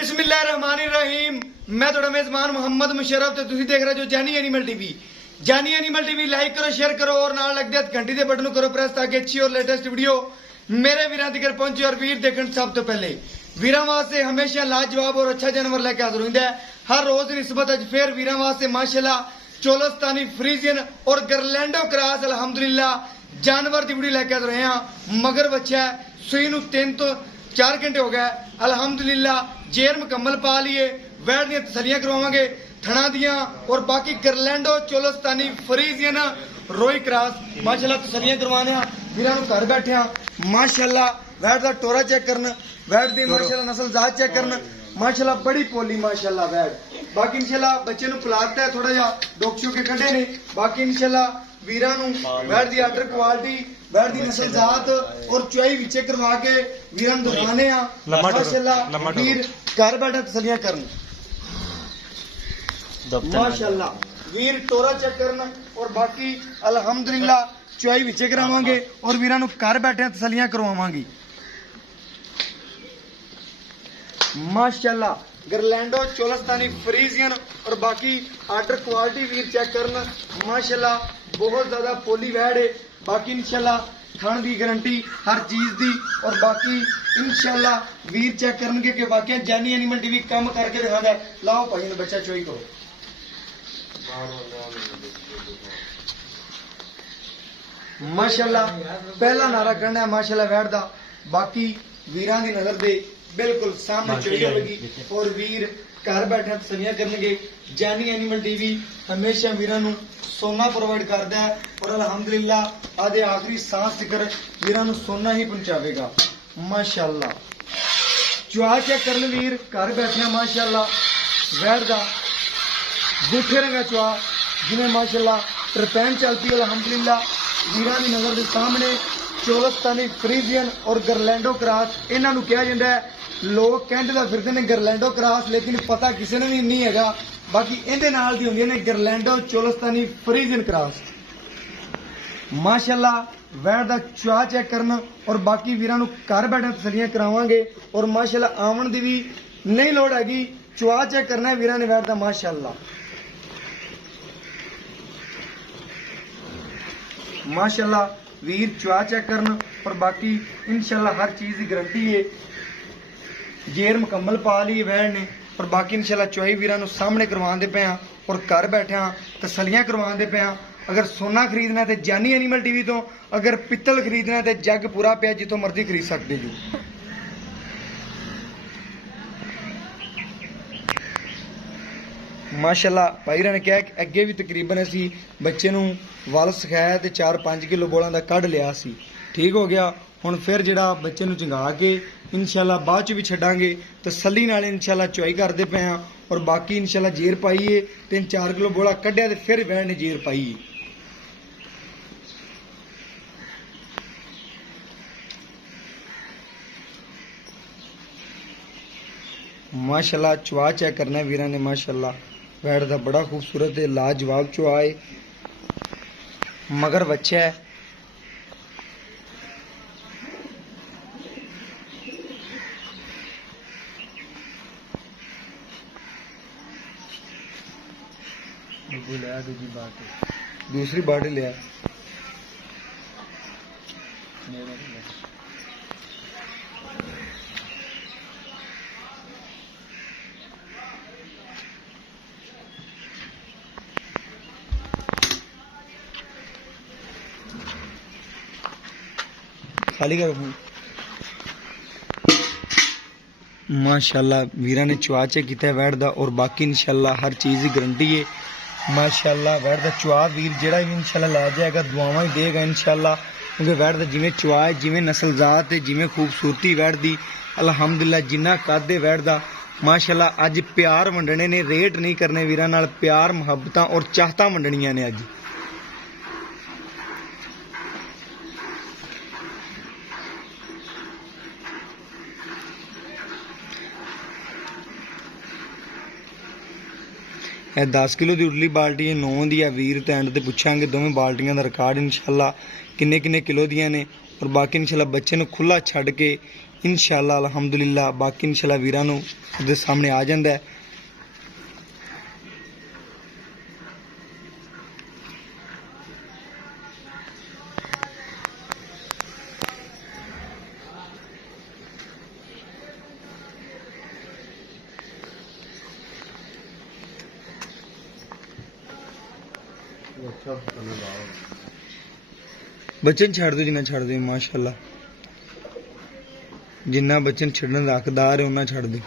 बिस्मिल्लाहिर्रहमानिर्रहीम। मैं थोड़ा मेजबान मोहम्मद मुशर्रफ ते तुसी देख रहे हो जानी एनिमल टीवी। जानी एनिमल टीवी लाइक करो, शेयर करो और नाल लग दे घंटी दे बटन करो प्रेस ताकि अच्छी और लेटेस्ट वीडियो मेरे वीरां तक पहुंचे। और वीर देखण सब तो पहले वीरां वास्ते हमेशा लाजवाब और अच्छा जानवर लेके हाजिर होंदा है। हर रोज निस्बत अज फिर वीरां वास्ते माशाल्लाह चोलस्तानी फ्रीजियन और गरलैंडो क्रॉस अल्हम्दुलिल्लाह जानवर की वीडियो लेके रहे हैं। मगर बच्चा सूई नूं 3 तो 4 घंटे हो गए अल्हम्दुलिल्लाह जेर मुकम्मल पा लिए। वैट दी तसलियां करवावांगे थणा दियां और बाकी गरलैंडो चोलस्तानी फ्रीजियन रोई क्रॉस माशाल्लाह तसलियां करवाने वीरां नूं घर बैठे माशाल्लाह वैट दा टोरा चेक करन, वैट दी माशाल्लाह नस्ल जात चेक करन। माशाल्लाह बड़ी पोली माशाल्लाह वैट। बाकी इंशाल्लाह बच्चे नूं पिलाता है थोड़ा जा डोक्शो के कड्डे ने। बाकी इंशाल्लाह वीरां नूं वैट दी आर्डर क्वालिटी वैट दी नस्ल जात और चुआई विचे करवा के वीरां नूं दिखाने आ माशाल्लाह। वीर घर बैठे तसलियां करन माशाल्लाह। वीर टोरा चेक करन और बाकी अल्हम्दुलिल्लाह चुआई विचे करावांगे और वीरां नूं घर बैठे तसलियां करवावांगे माशाल्लाह। गरलैंडो चोलस्तानी फ्रीजियन और बाकी आर्डर क्वालिटी वीर चेक करन माशाल्लाह। बहुत ज्यादा पोली वैड है। बाकी इंशाल्लाह थण की गारंटी हर चीज दी और बाकी इंशाल्लाह वीर चेक करनगे कि वाकई जानी एनिमल टीवी कम करके दिखाता है। लाओ भाई ने बच्चा चोई करो माशाल्लाह। पहला नारा करना है माशाल्लाह वैड दा। बाकी वीरां दी नजर दे बिल्कुल सामने चोई होगी और वीर घर बैठे तसलियां करनगे। जानी एनिमल टीवी हमेशा वीरां नूं सोना प्रोवाइड करता है और अल्हम्दुलिल्लाह आदे आखिरी सांस तक वीरां नूं सोना ही पहुंचावेगा माशाल्लाह। चुआ चेक करन वीर घर बैठे माशाल्लाह। वैड दा गुठे रंगा चुआ जिन्हें माशाल्लाह ट्रपैन चलती है अल्हम्दुलिल्लाह। वीरां दी नजर दे सामने चोलस्तानी फ्रीजियन और गरलैंडो क्रॉस इन्हां नूं कहा जांदा है। लोग कहते तो फिरते ने गरलैंडो क्रॉस लेकिन पता किसी ने भी नहीं है। बाकी इहदे नाल दी हुंदियां ने गरलैंडो चोलस्तानी फ्रीजियन क्रॉस माशाल्लाह। वैट दा चुआ चेक करना और बाकी वीरां नूं घर बैठे तसलियां करावांगे और माशाल्लाह आवन दी भी नहीं लोड़ हैगी। चुआ चेक करना है वीरां ने वैट दा माशाल्लाह माशाल्लाह। वीर चुआ चेक करना और बाकी इंशाल्लाह हर चीज की गारंटी है। जेर मुकम्मल पा ली वैड ने और बाकी इंशाल्लाह चुआई वीरां नूं सामने करवांदे पे और घर बैठे तसलियां करवांदे पे। अगर सोना खरीदना है तो जानी एनिमल टीवी तो, अगर पित्तल खरीदना है तो जग पूरा पे जितों मर्जी खरीद सकते जी। माशाल्लाह भाईरा ने कहा कि अगे भी तकरीबन असी बच्चे नूं वल सिखाया तो 4-5 किलो बोलां दा कढ़ लिया सी। ठीक हो गया। हुण फिर जिहड़ा बच्चे नूं चंगा के इंशाल्लाह बाद च भी छड्डांगे तसल्ली नाल इंशाल्लाह चुआई करदे पे और बाकी इंशाल्लाह जेर पाईए 3-4 किलो बोला कढ़िया ते फिर वैड ने जेर पाई माशाल्लाह। चुआ चेक करना है वीरां ने माशाल्लाह। वैड दा बड़ा खूबसूरत है लाजवाब चुआ है मगर बच्चा है। दूसरी बाटी लिया खाली कर माशाल्लाह। वीरा ने चुआ चेक किया वैड दा और बाकी इंशाल्लाह हर चीज़ की गारंटी है माशाल्लाह। वैड दा चुआ वीर जेड़ा भी इंशाल्लाह लै जाएगा दुआवां ही देगा इंशाल्लाह। क्योंकि वैड दा जिवें चुआ है जिवें नस्ल जात है जिवें खूबसूरती वैड दी अल्हम्दुलिल्लाह जिन्ना कद है वैड दा माशाल्लाह। अज प्यार वंडने ने रेट नहीं करने वीरां नाल प्यार मुहब्बतां और चाहतां वंडणियां ने अज। ਇਹ 10 किलो की उरली बाल्टी है 9 दी है। वीर तो एंड ते पुछांगे दोवें बाल्टियां का रिकॉर्ड इंशाल्लाह किन्ने किन्ने किलो दियां ने और बाकी इंशाल्लाह बच्चे नूं खुला छड्ड के इंशाल्लाह अल्हम्दुलिल्लाह बाकी इंशाल्लाह वीरां नूं ਉਹਦੇ सामने आ जांदा है। बच्चन छड़ दो जिन्ना छड़ दे माशाल्लाह, जिन्ना बच्चन छड़न दा हकदार है उन्ना छड़ दे।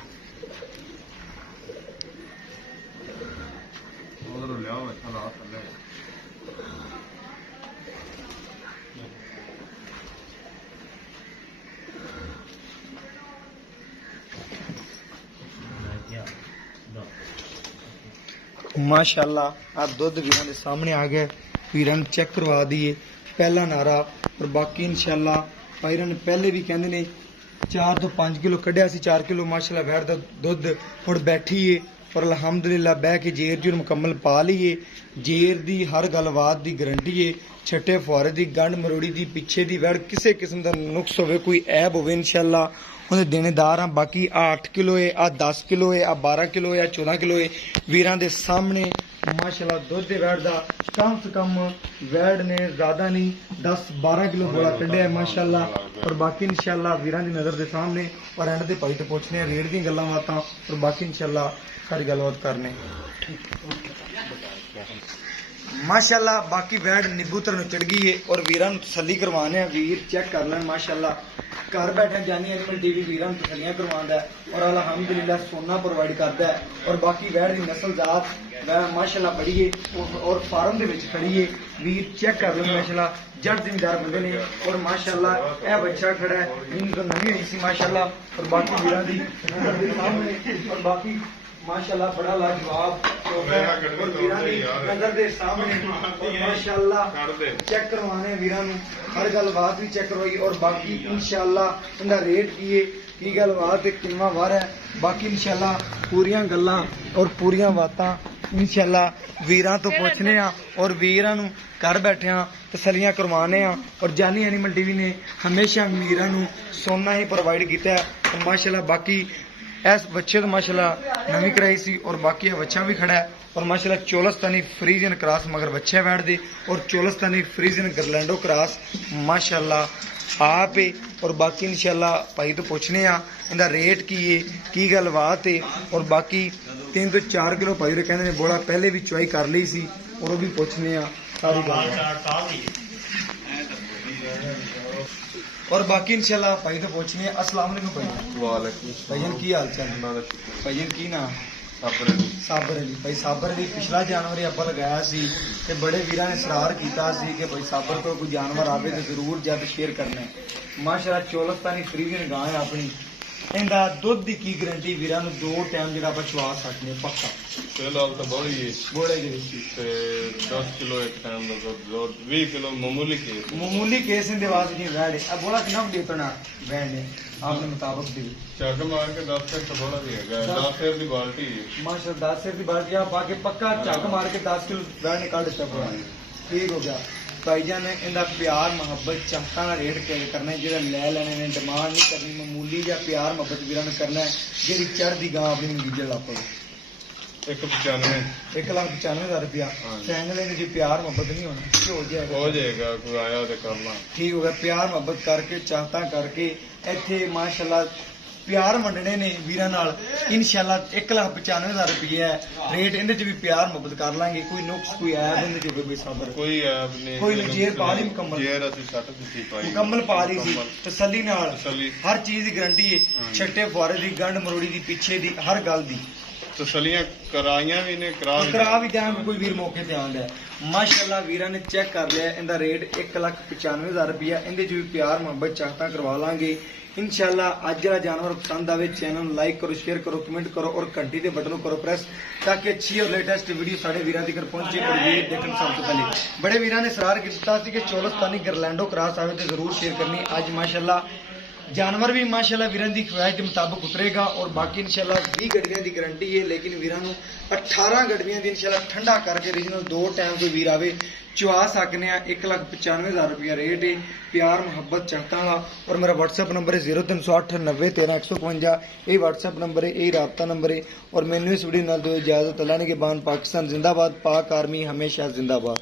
माशाल्लाह आप दुध वीरां दे सामने आ गए, वीरां नूं चेक करवा दिए पहला नारा। और बाकी इंशाल्लाह भाईरां ने पहले भी कहंदे ने 4 तो 5 किलो कढ़िया सी, 4 किलो माशाल्लाह वैड़ दा दुध हुण बैठी है। और अल्हम्दुलिल्लाह बह के जेर जूर मुकम्मल पा लीए। जेर दी हर गलबात दी गारंटी है, छट्टे फुआरे दी गंढ मरोड़ी दी पिछे दी वैड़ किसी किस्म दा नुक्स होवे कोई ऐब होवे इंशाल्लाह उन्हें देनेदार हाँ। बाकी 8 किलो है, 10 किलो है, 12 किलो है, 14 किलो है वीरां दे सामने माशाल्लाह दुध दे वैड़ दा कम से कम वैड़ ने ज़्यादा नहीं 10-12 किलो बोला कढ़िया है माशाल्लाह। और बाकी इंशाल्लाह वीरां दी नज़र दे सामने और एंड दे भाई तो पुछने हैं रेट दी गल्लां बातां और बाकी इंशाल्लाह सारी गलबात करने माशाल्लाह। बाकी वैड़ निबूतर नूं चढ़ गई है और वीरां नूं तसल्ली करवाने हैं। वीर चेक कर लें माशाल्लाह, घर बैठे जानी एनिमल टीवी वीरां नूं तसल्लियां करवांदा है और अल्हम्दुलिल्लाह सोना प्रोवाइड करता है। और बाकी वैड़ दी नस्ल जात वह माशाल्लाह बड़ी है और फार्म दे विच खड़ी है। वीर चेक कर लें माशाल्लाह, जट जिम्मेदार बंदे ने और माशाल्लाह यह बच्चा खड़ा है इनको नवी हुई सी माशाल्लाह। और बाकी वीरां दी नज़र दे सामने और बाकी माशाल्लाह बड़ा लाजवाब और वीरां दी नज़र दे सामने और माशाल्लाह चेक करवाने वीरां नूं हर गलबात भी चेक करवाई। और बाकी इंशाल्लाह उनका रेट की है की गलबात किन्ना वार है। बाकी इंशाल्लाह पूरियां गल्लां और पूरियां बातां इंशाल्लाह वीरां तो पुछने आ और वीरां नूं घर बैठे तसलियां करवाने आ। और जानी एनिमल टीवी ने हमेशा वीरां नूं सोना ही प्रोवाइड किया है माशाल्लाह। बाकी इस बच्चे तो माशाल्लाह नवी कराई सी और बाकी यह बच्चा भी खड़ा है और माशाल्लाह चोलस्तानी फ्रीजियन क्रॉस मगर बच्चे बैठ दे और चोलस्तानी फ्रीजियन गरलैंडो क्रॉस माशाल्लाह आप है। और बाकी इंशाल्लाह भाई तो पूछने आ इनका रेट की है की गलबात है। और बाकी 3 तो 4 किलो भाई कहते हैं बोला पहले भी चुआई कर ली सी और वो भी पूछने आ सारी गल। और बाकी इंशाल्लाह भाई तो पूछने अस्सलाम वालेकुम भाई। वालेकुम भाईजान की हाल चाल भाईजान की ना साबर अली भाई साबर अली पिछला जानवर ही ਆਪਾਂ ਲਗਾਇਆ ਸੀ ਤੇ बड़े ਵੀਰਾਂ ने सरार किया ਸੀ कि भाई साबर को कोई जानवर आवे तो जरूर जब शेयर करना है। माशाल्लाह चोलस्तानी फ्रीजियन गां है अपनी इंदा दुध दी की गारंटी वीरां नूं 2 टाइम जेड़ा ਆਪਾਂ ਚਵਾ सकने पक्का। फिलहाल तो बड़ी है बोले दे विच ते 10 किलो एक टाइम दा दुध 20 किलो मामूली केस इन दे वास्ते जी वैड अब बोला कि ना देतना वैड ने आपने मुताबिक दी चक मार के 10 तक तो बड़ा भी है 10 सेर दी बाल्टी है माशाल्लाह 10 सेर दी बाल्टी आप आके पक्का चक मार के 10 किलो वैड निकाल देता पूरा ठीक हो गया। भाईजान ने इनका प्यार मुहब्बत चाहता ना रेट करना है जो लै लेने ने डिमांड नहीं करनी मामूली या प्यार मुहब्बत वीरां ने करना है जी चढ़ती गां अपनी मंगीजल ला पवे 1,95,000 रुपया चैनल जी प्यार मुहब्बत नहीं होना हो जाएगा कोई आया तो करना ठीक हो गया। प्यार मुहब्बत करके चाहता करके इत्थे माशाल्लाह प्यार वंडने ने वीरां नाल इंशाल्लाह 1,95,000 रुपया है रेट इहदे च भी प्यार मुहब्बत कर लांगे कोई नुक्स कोई ऐब इहदे च होवे कोई साबर कोई ऐब नहीं कोई नहीं जेर पा ली मुकम्मल जेर असि सट दित्ती पाई मुकम्मल पा ली सी तसल्ली नाल हर चीज दी गारंटी है छट्टे फुआरे दी गंढ मरोड़ी दी पिछे दी हर गल दी तसलियां कराइयां भी ने करा भी दें कोई वीर मौके ते आंदा है माशाल्लाह वीरां ने चेक कर लिया इनका रेट 1,95,000 रुपया इहदे च भी प्यार मुहब्बत चाहता करवा लांगे इंशाल्लाह। अज जरा जानवर पसंद आवे चैनल लाइक करो शेयर करो कमेंट करो और घंटी के बटन करो प्रेस ताकि अच्छी और लेटेस्ट वीडियो साढ़े वीरां तक पहुंचे और वीर देखने सबसे पहले। बड़े वीरां ने सरार किया कि चोलस्तानी गरलैंडो क्रॉस आवे तो जरूर शेयर करनी। अज माशाल्लाह ਜਾਨਵਰ ਵੀ ਮਾਸ਼ਾਅੱਲਾ ਵੀਰਾਂ ਦੀ ਖਵਾਇਸ਼ ਦੇ ਮੁਤਾਬਕ ਉਤਰੇਗਾ ਔਰ ਬਾਕੀ ਇਨਸ਼ਾਅੱਲਾ 20 ਗੱਡੀਆਂ ਦੀ ਗਾਰੰਟੀ ਹੈ ਲੇਕਿਨ ਵੀਰਾਂ ਨੂੰ 18 ਗੱਡੀਆਂ ਦੀ ਇਨਸ਼ਾਅੱਲਾ ਠੰਡਾ ਕਰਕੇ ਰੀਜਨਲ 2 ਟਾਈਮ ਕੋਈ ਵੀਰ ਆਵੇ ਚੁਆ ਸਕਨੇ ਆ 1,95,000 रुपया रेट है प्यार मुहब्बत चाहता वाला और मेरा WhatsApp नंबर है 0308 90 13 155 ये WhatsApp नंबर है यही राब्ता नंबर है और मैंने इस वीडियो नाल दो इजाजत अल्लाह ने के बाद पाकिस्तान जिंदाबाद पाक आर्मी हमेशा जिंदाबाद।